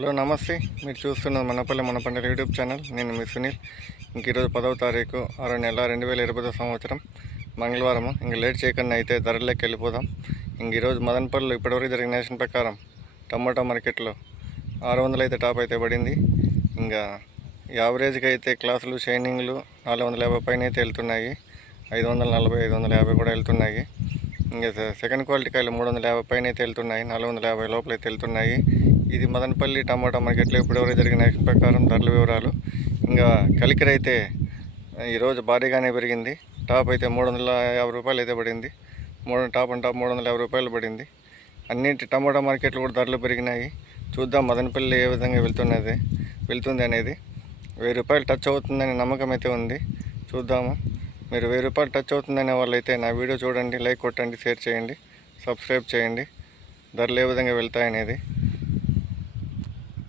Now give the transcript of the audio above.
Hello నమస్తే. మీరు చూస్తున్నది మనపల్లి మన పంటల యూట్యూబ్ ఛానల్. నేను మీ సునీల్. ఈరోజు 10వ తారీఖు 6వ నెల 2020 సంవత్సరం మంగళవారం. లేట్ చేయకుండా అయితే ధరలోకి వెళ్ళిపోదాం. ఈరోజు మదనపల్లిలో ఇప్పటివరకు జరిగిన నేషన్ ప్రకారం టమాటా మార్కెట్లో 600 అయితే టాప్ అయితే పడింది. ఇంకా యావరేజ్గా అయితే క్లాసులు షైనింగ్లు 450 పైన అయితే వెళ్తున్నాయి. 540 550 కూడా వెళ్తున్నాయి. ఇంకా సెకండ్ క్వాలిటీ కాయలు 350 పైన అయితే వెళ్తున్నాయి. 450 లోపల అయితే వెళ్తున్నాయి. ఇది మదనపల్లి టమాటా మార్కెట్లో ఇప్పటివరకు జరిగిన యాక్షన్ ప్రకారం ధరల వివరాలు. ఇంకా కలికిరి అయితే ఈరోజు భారీగానే పెరిగింది. టాప్ అయితే 350 రూపాయలు అయితే పడింది. టాప్ 350 రూపాయలు పడింది. అన్నింటి టమాటా మార్కెట్లు కూడా ధరలు పెరిగినాయి. చూద్దాం మదనపల్లి ఏ విధంగా వెళ్తుంది అనేది. 1000 రూపాయలు టచ్ అవుతుందనే నమ్మకం అయితే ఉంది. చూద్దాము. మీరు 1000 రూపాయలు టచ్ అవుతుందనే వాళ్ళైతే నా వీడియో చూడండి, లైక్ కొట్టండి, షేర్ చేయండి, సబ్స్క్రైబ్ చేయండి. ధరలు ఏ విధంగా వెళ్తాయనేది.